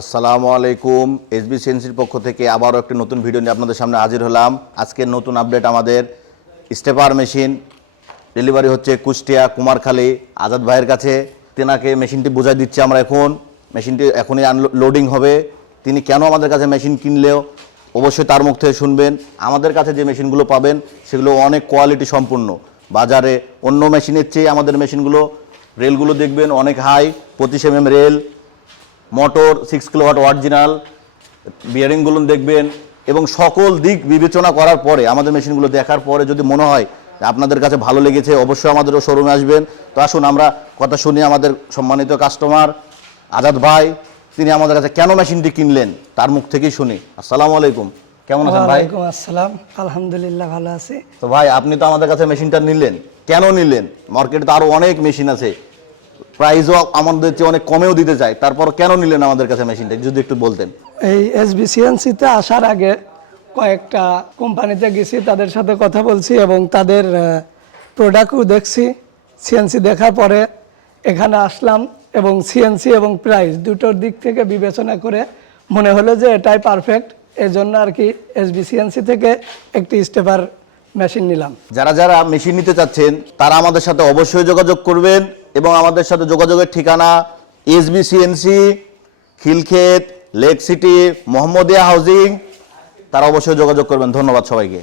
আসসালামু আলাইকুম। এসবিসিএনসির পক্ষ থেকে আবারও একটি নতুন ভিডিও নিয়ে আপনাদের সামনে হাজির হলাম। আজকের নতুন আপডেট আমাদের স্টেপার মেশিন ডেলিভারি হচ্ছে কুষ্টিয়া কুমারখালী আজাদ ভাইয়ের কাছে। তেনাকে মেশিনটি বোঝাই দিচ্ছি আমরা। মেশিনটি এখনই আনলোডিং হবে। তিনি কেন আমাদের কাছে মেশিন কিনলেও অবশ্যই তার মুখ থেকে শুনবেন। আমাদের কাছে যে মেশিনগুলো পাবেন সেগুলো অনেক কোয়ালিটি সম্পূর্ণ। বাজারে অন্য মেশিনের চেয়ে আমাদের মেশিনগুলো রেলগুলো দেখবেন অনেক high, 25 mm rail, motor 6 kilowatt original, বিয়ারিংগুলো দেখবেন এবং সকল দিক বিবেচনা করার পরে আমাদের মেশিনগুলো দেখার পরে যদি মনে হয় আপনাদের কাছে ভালো লেগেছে অবশ্যই আমাদেরও শোরুমে আসবেন। তো আসুন আমরা কথা শুনি আমাদের সম্মানিত কাস্টমার আজাদ ভাই, তিনি আমাদের কাছে কেন মেশিনটি কিনলেন তার মুখ থেকেই শুনি। আসসালামু আলাইকুম, কেমন আছেন ভাই? ওয়ালাইকুম আসসালাম, আলহামদুলিল্লাহ ভালো আছি। তো ভাই, আপনি তো আমাদের কাছে মেশিনটা নিলেন, কেন নিলেন? মার্কেটে তো আরো অনেক মেশিন আছে, প্রাইসও আমাদের চেয়ে অনেক কমেও দিতে চায়, তারপর কেন নিলেন আমাদের কাছে মেশিনটা যদি একটু বলতেন। এই এসবিসিএনসিতে আসার আগে কয়েকটা কোম্পানিতে গেছি, তাদের সাথে কথা বলছি এবং তাদের প্রোডাক্টও দেখছি। সিএনসি দেখার পরে এখানে আসলাম এবং সিএনসি এবং প্রাইস দুটোর দিক থেকে বিবেচনা করে মনে হলো যে এটাই পারফেক্ট। এজন্য আর কি এসবিসিএনসি থেকে একটি স্টেপার মেশিন নিলাম। যারা যারা মেশিন নিতে চাচ্ছেন তারা আমাদের সাথে অবশ্যই যোগাযোগ করবেন এবং আমাদের সাথে যোগাযোগের ঠিকানা SBCNC, Khilkhet, lake city, Mohammadia housing. তারা অবশ্যই যোগাযোগ করবেন। ধন্যবাদ সবাইকে।